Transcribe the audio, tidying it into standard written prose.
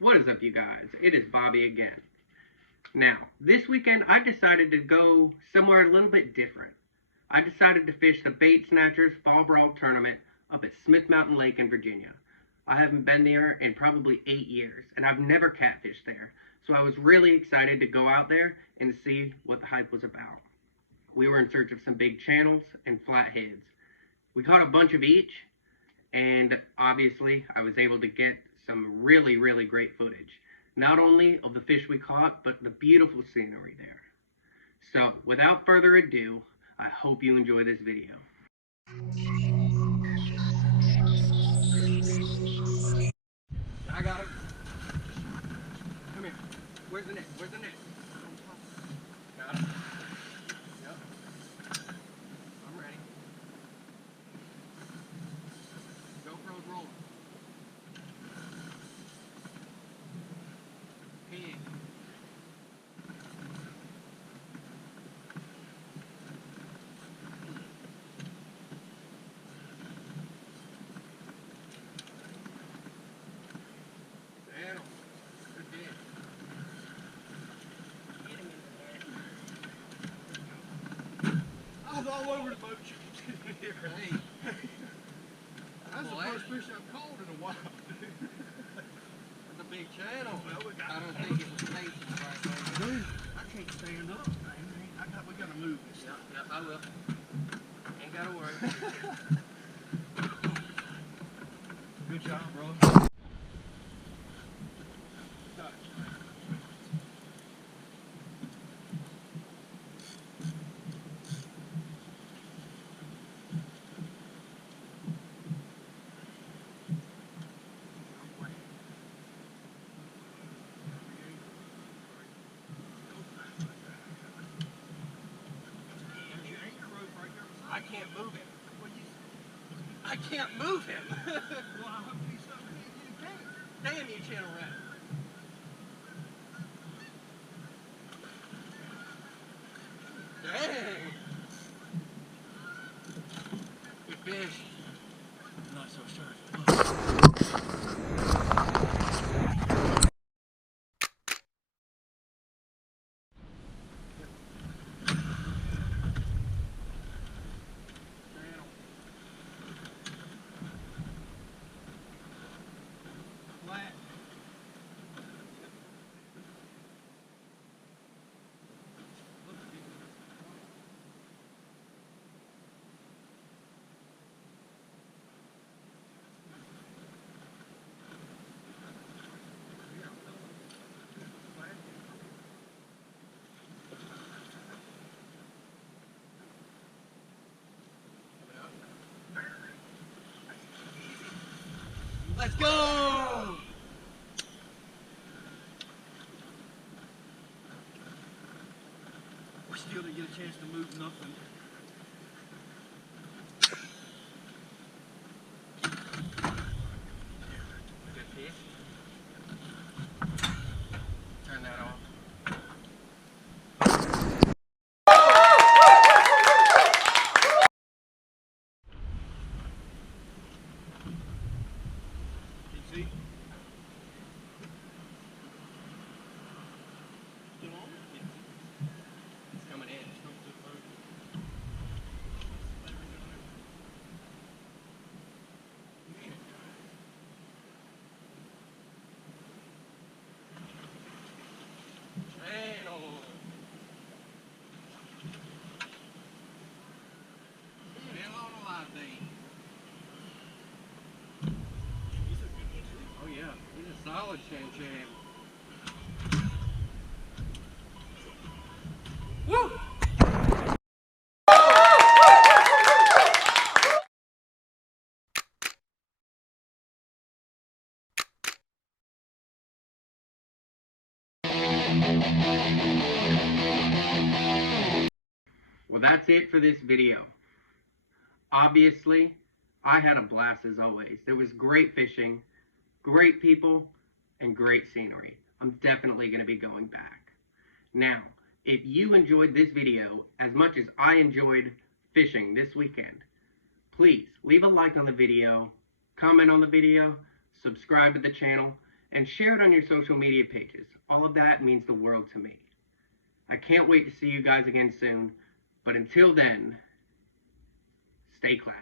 What is up, you guys? It is Bobby again. Now, this weekend I decided to go somewhere a little bit different. I decided to fish the Bait Snatchers Fall Brawl tournament up at Smith Mountain Lake in Virginia. I haven't been there in probably 8 years, and I've never catfished there, so I was really excited to go out there and see what the hype was about. We were in search of some big channels and flatheads. We caught a bunch of each, and obviously I was able to get some really great footage, not only of the fish we caught, but the beautiful scenery there. So without further ado, I hope you enjoy this video. I got him. Come here. Where's the net? Where's the net? Got him. Yep. I'm ready. GoPro's rolling. Pig. Animal. Good fish. Get him in the net. I was all over the boat. Hey. That's the first fish I've caught in a while. That's a big channel. Well, we got I don't think it was safe right there. Dude, I can't stand up, man. We gotta move this. Yep, I will. Ain't gotta worry. Good job, bro. I can't move him. I can't move him. Damn you, channel rat. Dang. Good fish. Not so sure. Let's go! We still didn't get a chance to move nothing. Good fish. Turn that off. See? It's coming in. Channel. Hell on a live thing. Oh yeah, he's a solid chan. Woo! Well, that's it for this video. Obviously, I had a blast as always. There was great fishing, great people, and great scenery. I'm definitely going to be going back. Now, if you enjoyed this video as much as I enjoyed fishing this weekend, please leave a like on the video, comment on the video, subscribe to the channel, and share it on your social media pages. All of that means the world to me. I can't wait to see you guys again soon, but until then, stay classy.